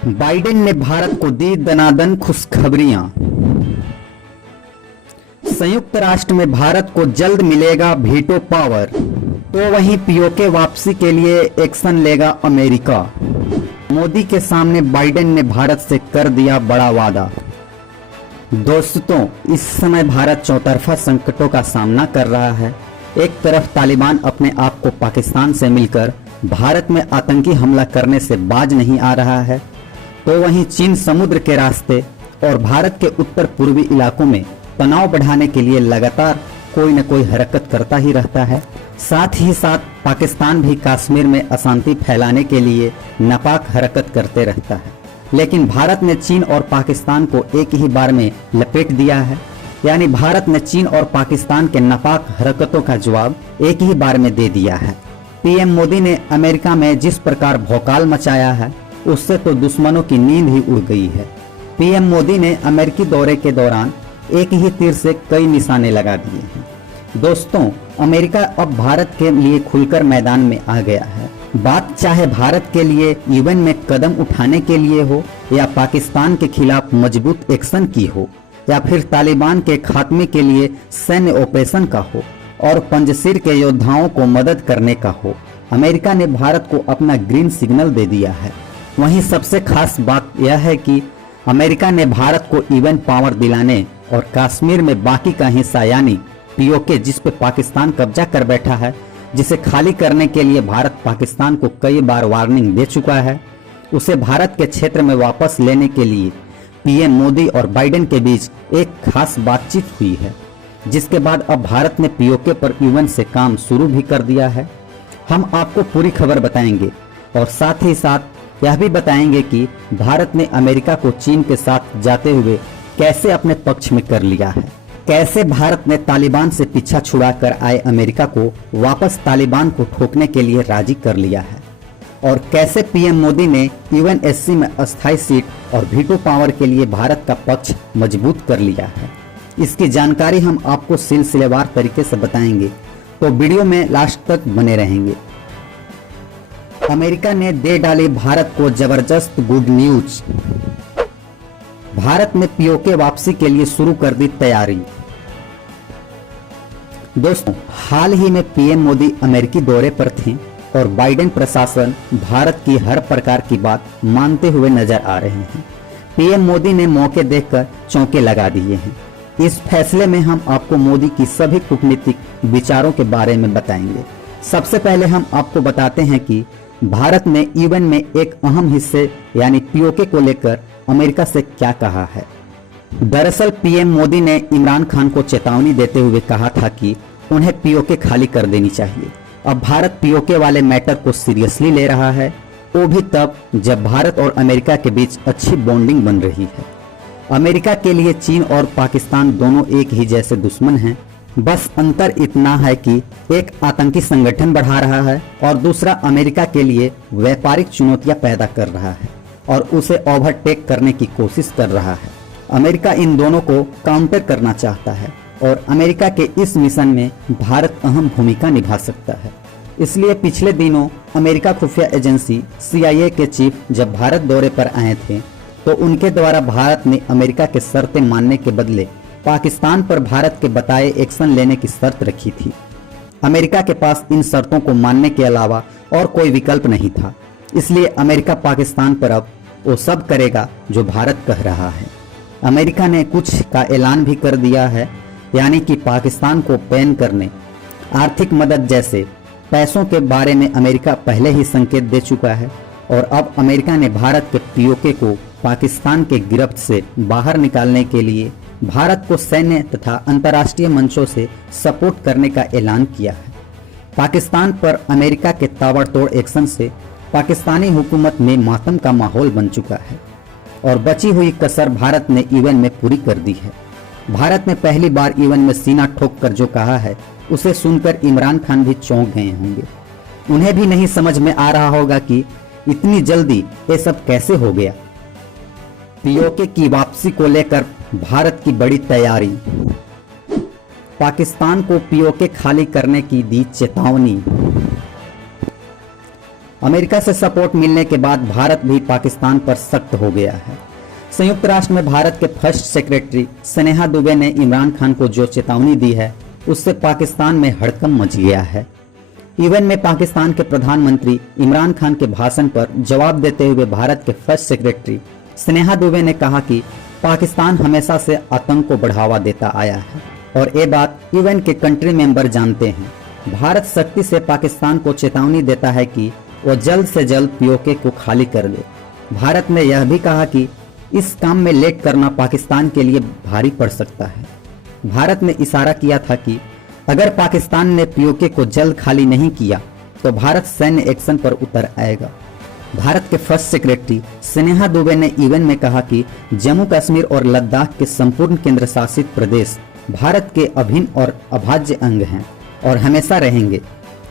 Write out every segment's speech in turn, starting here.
Biden ने भारत को दी दनादन खुशखबरियां। संयुक्त राष्ट्र में भारत को जल्द मिलेगा वीटो पावर, तो वहीं पीओके वापसी के लिए एक्शन लेगा अमेरिका। मोदी के सामने बाइडेन ने भारत से कर दिया बड़ा वादा। दोस्तों, इस समय भारत चौतरफा संकटों का सामना कर रहा है। एक तरफ तालिबान अपने आप को पाकिस्तान से मिलकर भारत में आतंकी हमला करने से बाज नहीं आ रहा है, तो वहीं चीन समुद्र के रास्ते और भारत के उत्तर पूर्वी इलाकों में तनाव बढ़ाने के लिए लगातार कोई न कोई हरकत करता ही रहता है। साथ ही साथ पाकिस्तान भी कश्मीर में अशांति फैलाने के लिए नापाक हरकत करते रहता है। लेकिन भारत ने चीन और पाकिस्तान को एक ही बार में लपेट दिया है, यानी भारत ने चीन और पाकिस्तान के नापाक हरकतों का जवाब एक ही बार में दे दिया है। पीएम मोदी ने अमेरिका में जिस प्रकार भौकाल मचाया है, उससे तो दुश्मनों की नींद ही उड़ गई है। पीएम मोदी ने अमेरिकी दौरे के दौरान एक ही तीर से कई निशाने लगा दिए हैं। दोस्तों, अमेरिका अब भारत के लिए खुलकर मैदान में आ गया है। बात चाहे भारत के लिए यूएन में कदम उठाने के लिए हो, या पाकिस्तान के खिलाफ मजबूत एक्शन की हो, या फिर तालिबान के खात्मे के लिए सैन्य ऑपरेशन का हो और पंजशीर के योद्धाओं को मदद करने का हो, अमेरिका ने भारत को अपना ग्रीन सिग्नल दे दिया है। वहीं सबसे खास बात यह है कि अमेरिका ने भारत को यूएन पावर दिलाने और कश्मीर में बाकी का हिस्सा यानी पीओके, जिस पे पाकिस्तान कब्जा कर बैठा है, जिसे खाली करने के लिए भारत पाकिस्तान को कई बार वार्निंग दे चुका है, उसे भारत के क्षेत्र में वापस लेने के लिए पीएम मोदी और बाइडेन के बीच एक खास बातचीत हुई है, जिसके बाद अब भारत ने पीओके पर यूएन से काम शुरू भी कर दिया है। हम आपको पूरी खबर बताएंगे और साथ ही साथ यह भी बताएंगे कि भारत ने अमेरिका को चीन के साथ जाते हुए कैसे अपने पक्ष में कर लिया है, कैसे भारत ने तालिबान से पीछा छुड़ाकर आए अमेरिका को वापस तालिबान को ठोकने के लिए राजी कर लिया है, और कैसे पीएम मोदी ने यूएनएससी में अस्थायी सीट और वीटो पावर के लिए भारत का पक्ष मजबूत कर लिया है। इसकी जानकारी हम आपको सिलसिलेवार तरीके से बताएंगे, तो वीडियो में लास्ट तक बने रहेंगे। अमेरिका ने दे डाली भारत को जबरदस्त गुड न्यूज। भारत ने पीओके वापसी के लिए शुरू कर दी तैयारी। दोस्तों, हाल ही में पीएम मोदी अमेरिकी दौरे पर थे और बाइडेन प्रशासन भारत की हर प्रकार की बात मानते हुए नजर आ रहे हैं। पीएम मोदी ने मौके देखकर चौंके लगा दिए हैं। इस फैसले में हम आपको मोदी की सभी कूटनीतिक विचारों के बारे में बताएंगे। सबसे पहले हम आपको बताते हैं कि भारत ने यूएन में एक अहम हिस्से यानी पीओके को लेकर अमेरिका से क्या कहा है। दरअसल पीएम मोदी ने इमरान खान को चेतावनी देते हुए कहा था कि उन्हें पीओके खाली कर देनी चाहिए। अब भारत पीओके वाले मैटर को सीरियसली ले रहा है, वो भी तब जब भारत और अमेरिका के बीच अच्छी बॉन्डिंग बन रही है। अमेरिका के लिए चीन और पाकिस्तान दोनों एक ही जैसे दुश्मन हैं, बस अंतर इतना है कि एक आतंकी संगठन बढ़ा रहा है और दूसरा अमेरिका के लिए व्यापारिक चुनौतियां पैदा कर रहा है और उसे ओवरटेक करने की कोशिश कर रहा है। अमेरिका इन दोनों को काउंटर करना चाहता है और अमेरिका के इस मिशन में भारत अहम भूमिका निभा सकता है। इसलिए पिछले दिनों अमेरिका खुफिया एजेंसी CIA के चीफ जब भारत दौरे पर आए थे, तो उनके द्वारा भारत ने अमेरिका के शर्तें मानने के बदले पाकिस्तान पर भारत के बताए एक्शन लेने की शर्त रखी थी। अमेरिका के पास इन शर्तों को मानने के अलावा और कोई विकल्प नहीं था। इसलिए अमेरिका पाकिस्तान पर अब वो सब करेगा जो भारत कह रहा है। अमेरिका ने कुछ का ऐलान भी कर दिया है, यानी कि पाकिस्तान को बैन करने, आर्थिक मदद जैसे पैसों के बारे में अमेरिका पहले ही संकेत दे चुका है। और अब अमेरिका ने भारत के पीओके को पाकिस्तान के गिरफ्त से बाहर निकालने के लिए भारत को सैन्य तथा अंतर्राष्ट्रीय मंचों से सपोर्ट करने का ऐलान किया है। पाकिस्तान पर अमेरिका के ताबड़तोड़ एक्शन से पाकिस्तानी हुकूमत में मातम का माहौल बन चुका है और बची हुई कसर भारत ने यूएन में पूरी कर दी है। भारत ने पहली बार यूएन में सीना ठोक कर जो कहा है, उसे सुनकर इमरान खान भी चौंक गए होंगे। उन्हें भी नहीं समझ में आ रहा होगा कि इतनी जल्दी ये सब कैसे हो गया। पीओके की वापसी को लेकर भारत की बड़ी तैयारी। पाकिस्तान को पीओके खाली करने की दी चेतावनी। अमेरिका से सपोर्ट मिलने के बाद भारत भी पाकिस्तान पर सख्त हो गया है। संयुक्त राष्ट्र में भारत के फर्स्ट सेक्रेटरी स्नेहा दुबे ने इमरान खान को जो चेतावनी दी है उससे पाकिस्तान में हड़कंप मच गया है। इवन में पाकिस्तान के प्रधानमंत्री इमरान खान के भाषण पर जवाब देते हुए भारत के फर्स्ट सेक्रेटरी स्नेहा दुबे ने कहा कि पाकिस्तान हमेशा से आतंक को बढ़ावा देता आया है और ये बात इवन के कंट्री मेंबर जानते हैं। भारत सख्ती से पाकिस्तान को चेतावनी देता है कि वो जल्द से जल्द पीओके को खाली कर दे। भारत ने यह भी कहा कि इस काम में लेट करना पाकिस्तान के लिए भारी पड़ सकता है। भारत ने इशारा किया था कि अगर पाकिस्तान ने पीओके को जल्द खाली नहीं किया तो भारत सैन्य एक्शन पर उतर आएगा। भारत के फर्स्ट सेक्रेटरी स्नेहा दुबे ने इवन में कहा कि जम्मू कश्मीर और लद्दाख के संपूर्ण केंद्र शासित प्रदेश भारत के अभिन्न और अभाज्य अंग हैं और हमेशा रहेंगे।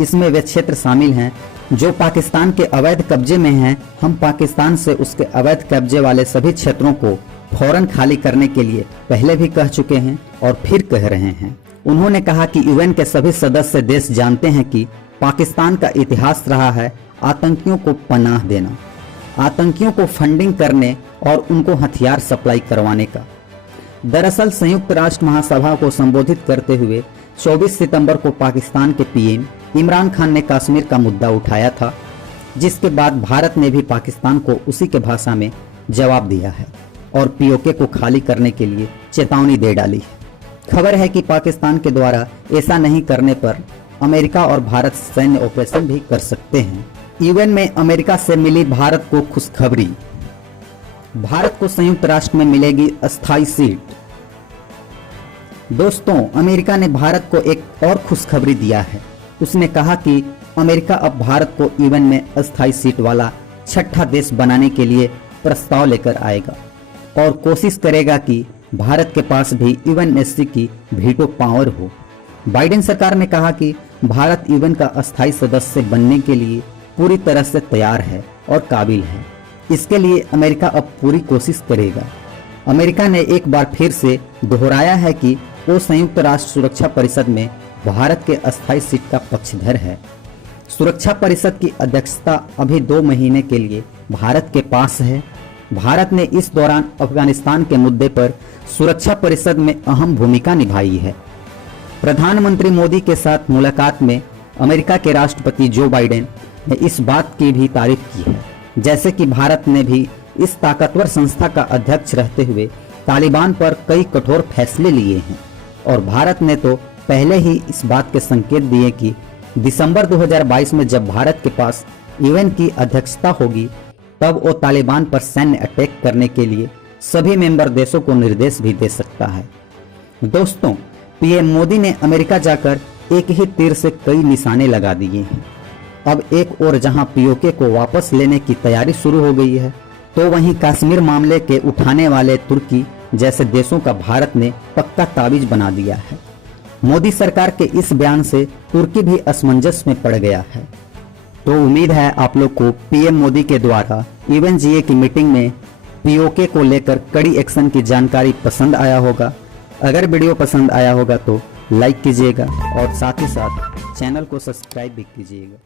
इसमें वे क्षेत्र शामिल हैं जो पाकिस्तान के अवैध कब्जे में हैं। हम पाकिस्तान से उसके अवैध कब्जे वाले सभी क्षेत्रों को फौरन खाली करने के लिए पहले भी कह चुके हैं और फिर कह रहे हैं। उन्होंने कहा कि यूएन के सभी सदस्य देश जानते हैं कि पाकिस्तान का इतिहास रहा है आतंकियों को पनाह देना, आतंकियों को फंडिंग करने और उनको हथियार सप्लाई करवाने का। दरअसल संयुक्त राष्ट्र महासभा को संबोधित करते हुए 24 सितंबर को पाकिस्तान के पीएम इमरान खान ने कश्मीर का मुद्दा उठाया था, जिसके बाद भारत ने भी पाकिस्तान को उसी के भाषा में जवाब दिया है और पीओके को खाली करने के लिए चेतावनी दे डाली है। खबर है कि पाकिस्तान के द्वारा ऐसा नहीं करने पर अमेरिका और भारत सैन्य ऑपरेशन भी कर सकते हैं। यूएन में अमेरिका से मिली भारत को खुशखबरी। भारत को संयुक्त राष्ट्र में मिलेगी अस्थायी सीट। दोस्तों, अमेरिका ने भारत को एक और खुशखबरी दिया है। उसने कहा कि अमेरिका अब भारत को यूएन में अस्थायी सीट वाला छठा देश बनाने के लिए प्रस्ताव लेकर आएगा और कोशिश करेगा कि भारत के पास भी यूएनएससी की वीटो पावर हो। बाइडेन सरकार ने कहा कि भारत यूएन का अस्थायी सदस्य बनने के लिए पूरी तरह से तैयार है और काबिल है। इसके लिए अमेरिका अब पूरी कोशिश करेगा। अमेरिका ने एक बार फिर से दोहराया है कि वो संयुक्त राष्ट्र सुरक्षा परिषद में भारत के अस्थायी सीट का पक्षधर है। सुरक्षा परिषद की अध्यक्षता अभी 2 महीने के लिए भारत के पास है। भारत ने इस दौरान अफगानिस्तान के मुद्दे पर सुरक्षा परिषद में अहम भूमिका निभाई है। प्रधानमंत्री मोदी के साथ मुलाकात में अमेरिका के राष्ट्रपति जो बाइडेन ने इस बात की भी तारीफ की है, जैसे कि भारत ने भी इस ताकतवर संस्था का अध्यक्ष रहते हुए तालिबान पर कई कठोर फैसले लिए हैं और भारत ने तो पहले ही इस बात के संकेत दिए कि दिसंबर 2022 में जब भारत के पास यूएन की अध्यक्षता होगी तब वो तालिबान पर सैन्य अटैक करने के लिए सभी मेंबर देशों को निर्देश भी दे सकता है। दोस्तों, पीएम मोदी ने अमेरिका जाकर एक ही तीर से कई निशाने लगा दिए हैं। अब एक और जहां पीओके को वापस लेने की तैयारी शुरू हो गई है, तो वहीं कश्मीर मामले के उठाने वाले तुर्की जैसे देशों का भारत ने पक्का ताबीज बना दिया है। मोदी सरकार के इस बयान से तुर्की भी असमंजस में पड़ गया है। तो उम्मीद है आप लोग को पीएम मोदी के द्वारा यूएनजीए की मीटिंग में पीओके को लेकर कड़ी एक्शन की जानकारी पसंद आया होगा। अगर वीडियो पसंद आया होगा तो लाइक कीजिएगा और साथ ही साथ चैनल को सब्सक्राइब भी कीजिएगा।